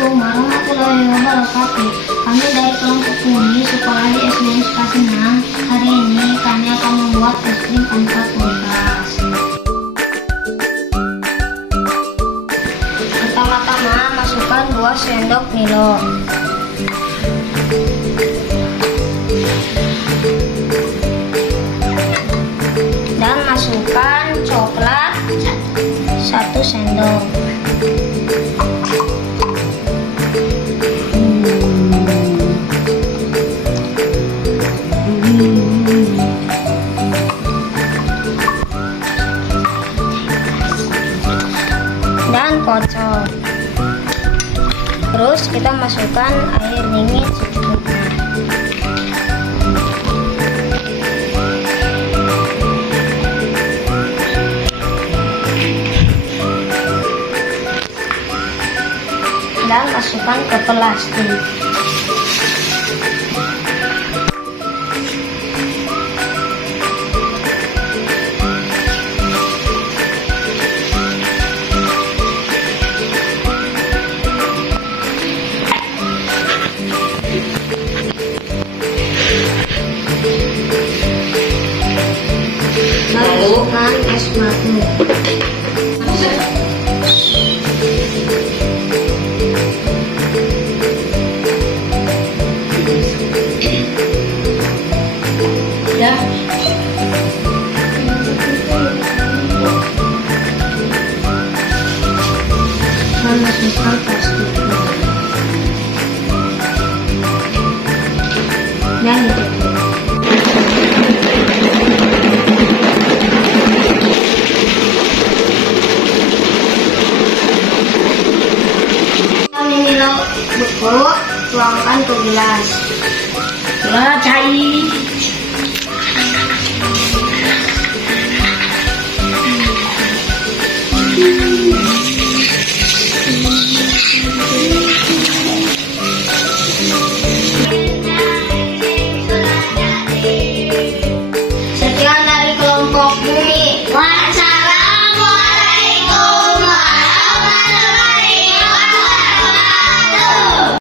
Assalamualaikum warahmatullahi wabarakatuh. Kami dari kelompok Uni sekolah di SDN Sukasenang. Hari ini kami akan membuat es krim tanpa kulkas. Pertama-tama masukkan 2 sendok Milo. Dan masukkan coklat 1 sendok. Dan kocok. Terus kita masukkan air dingin secukupnya. Dan masukkan ke plastik. Masukkan es batu. Ya. Masukkan plastiknya. Dan ditutup. Milo beku, tuangkan ke gelas. Gula cair.